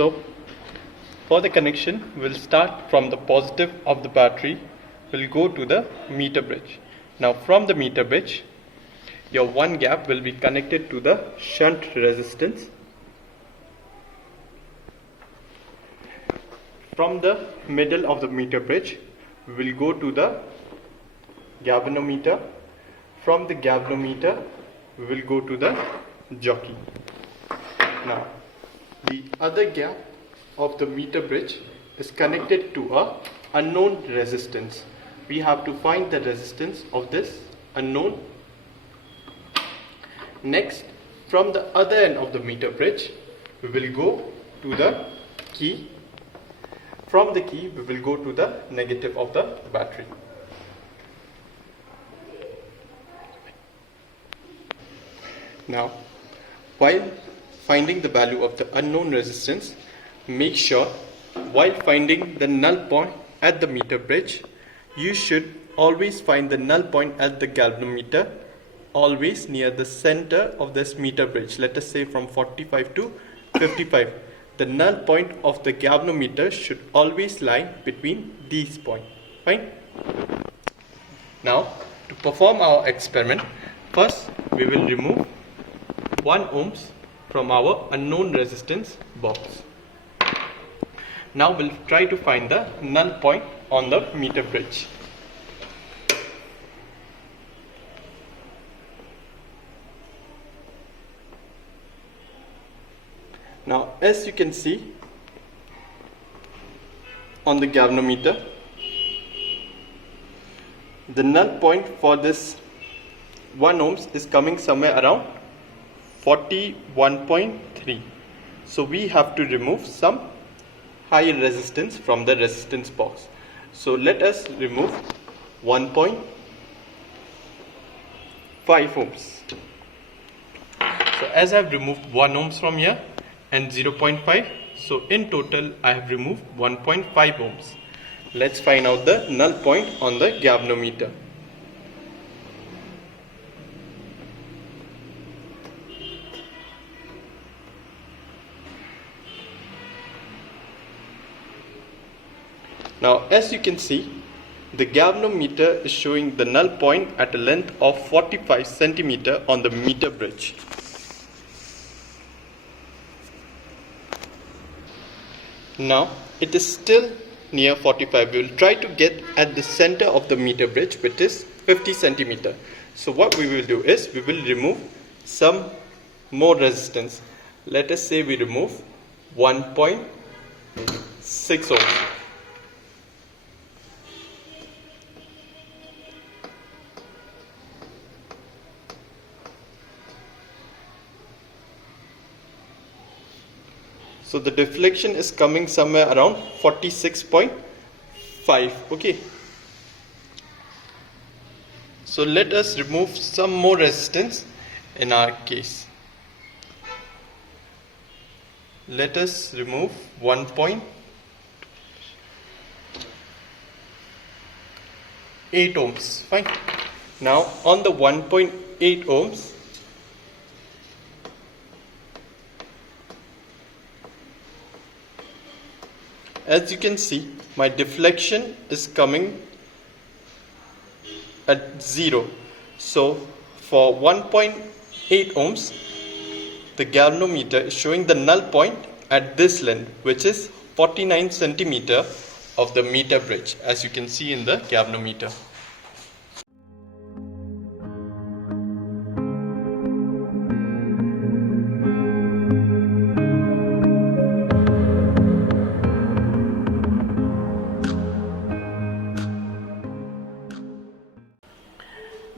So for the connection, we'll start from the positive of the battery, we'll go to the meter bridge. Now from the meter bridge, your one gap will be connected to the shunt resistance. From the middle of the meter bridge, we will go to the galvanometer. From the galvanometer, we will go to the jockey. Now, the other gap of the meter bridge is connected to a unknown resistance. We have to find the resistance of this unknown. Next, from the other end of the meter bridge, we will go to the key. From the key, we will go to the negative of the battery. Now, while finding the value of the unknown resistance, make sure while finding the null point at the meter bridge, you should always find the null point at the galvanometer, always near the center of this meter bridge. Let us say from 45 to 55. The null point of the galvanometer should always lie between these points. Fine? Now, to perform our experiment, first we will remove 1 ohms from our unknown resistance box. Now we'll try to find the null point on the meter bridge. Now, as you can see on the galvanometer, the null point for this 1 ohms is coming somewhere around 41.3. So we have to remove some higher resistance from the resistance box. So let us remove 1.5 ohms. So as I have removed 1 ohms from here and 0.5, so in total I have removed 1.5 ohms. Let's find out the null point on the galvanometer. Now, as you can see, the galvanometer is showing the null point at a length of 45 centimeter on the meter bridge. Now, it is still near 45. We will try to get at the center of the meter bridge, which is 50 centimeter. So what we will do is, we will remove some more resistance. Let us say we remove 1.6 ohms. So the deflection is coming somewhere around 46.5. Okay. So let us remove some more resistance in our case. Let us remove 1.8 ohms. Fine. Now on the 1.8 ohms, as you can see, my deflection is coming at 0. So for 1.8 ohms, the galvanometer is showing the null point at this length, which is 49 centimeter of the meter bridge, as you can see in the galvanometer.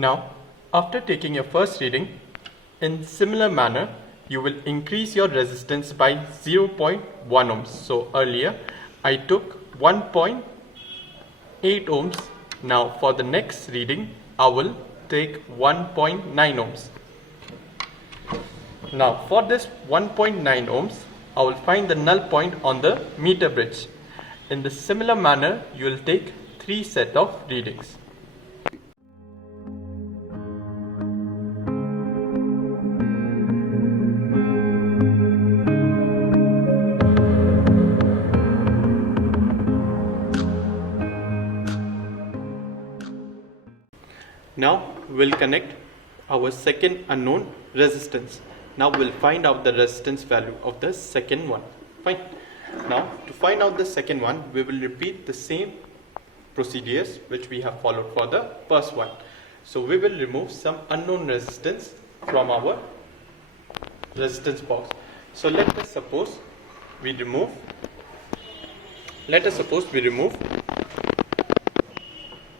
Now, after taking your first reading, in similar manner, you will increase your resistance by 0.1 ohms. So earlier, I took 1.8 ohms. Now for the next reading, I will take 1.9 ohms. Now for this 1.9 ohms, I will find the null point on the meter bridge. In the similar manner, you will take 3 sets of readings. Now we'll connect our second unknown resistance. Now we'll find out the resistance value of the second one. Fine. Now to find out the second one, we will repeat the same procedures which we have followed for the first one. So we will remove some unknown resistance from our resistance box. So let us suppose we remove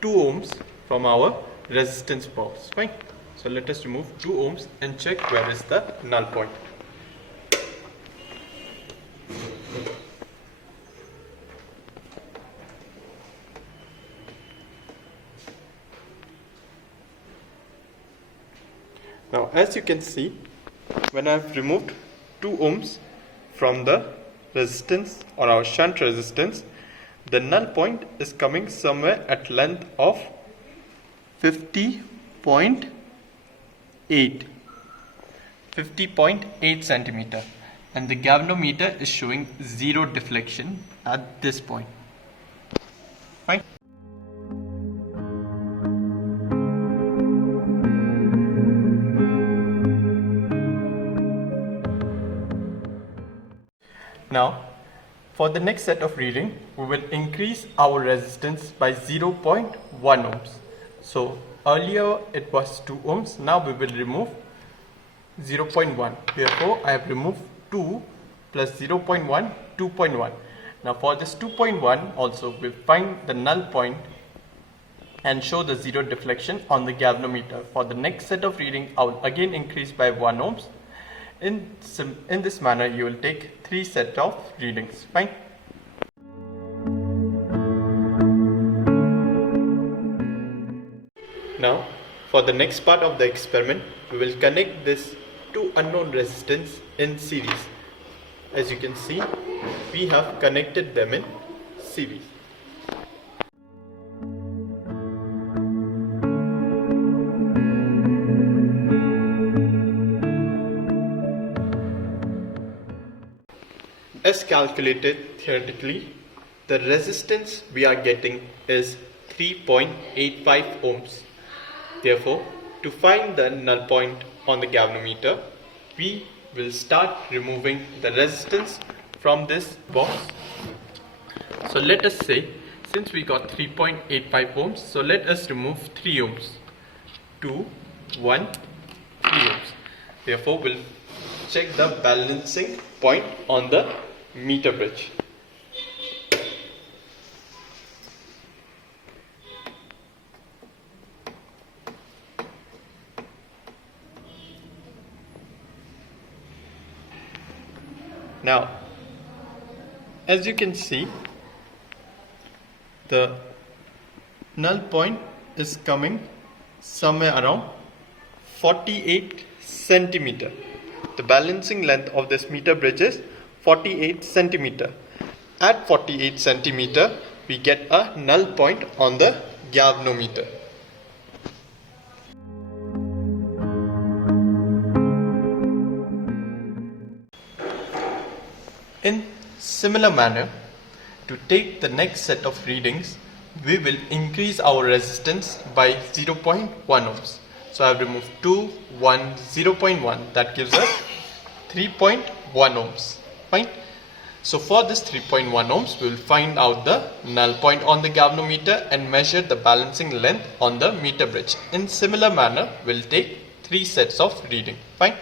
2 ohms from our resistance box. Fine. So let us remove 2 ohms and check where is the null point. Now as you can see, when I have removed 2 ohms from the resistance or our shunt resistance, the null point is coming somewhere at length of 50.8 centimeter, and the galvanometer is showing 0 deflection at this point. Fine. Now, for the next set of reading, we will increase our resistance by 0.1 ohms. So earlier it was 2 ohms, now we will remove 0.1. Therefore, I have removed 2 plus 0.1, 2.1. Now for this 2.1 also, we find the null point and show the 0 deflection on the galvanometer. For the next set of reading, I will again increase by 1 ohms. In this manner, you will take 3 sets of readings. Fine. Now, for the next part of the experiment, we will connect this 2 unknown resistance in series. As you can see, we have connected them in series. As calculated theoretically, the resistance we are getting is 3.85 ohms. Therefore, to find the null point on the galvanometer, we will start removing the resistance from this box. So let us say, since we got 3.85 ohms, so let us remove 3 ohms. 2, 1, 3 ohms. Therefore, we'll check the balancing point on the meter bridge. Now, as you can see, the null point is coming somewhere around 48 centimeter. The balancing length of this meter bridge is 48 centimeter. At 48 centimeter, we get a null point on the galvanometer. In similar manner, to take the next set of readings, we will increase our resistance by 0.1 ohms. So I have removed 2, 1, 0.1, that gives us 3.1 ohms. Fine. So for this 3.1 ohms, we will find out the null point on the galvanometer and measure the balancing length on the meter bridge. In similar manner, we will take 3 sets of reading. Fine.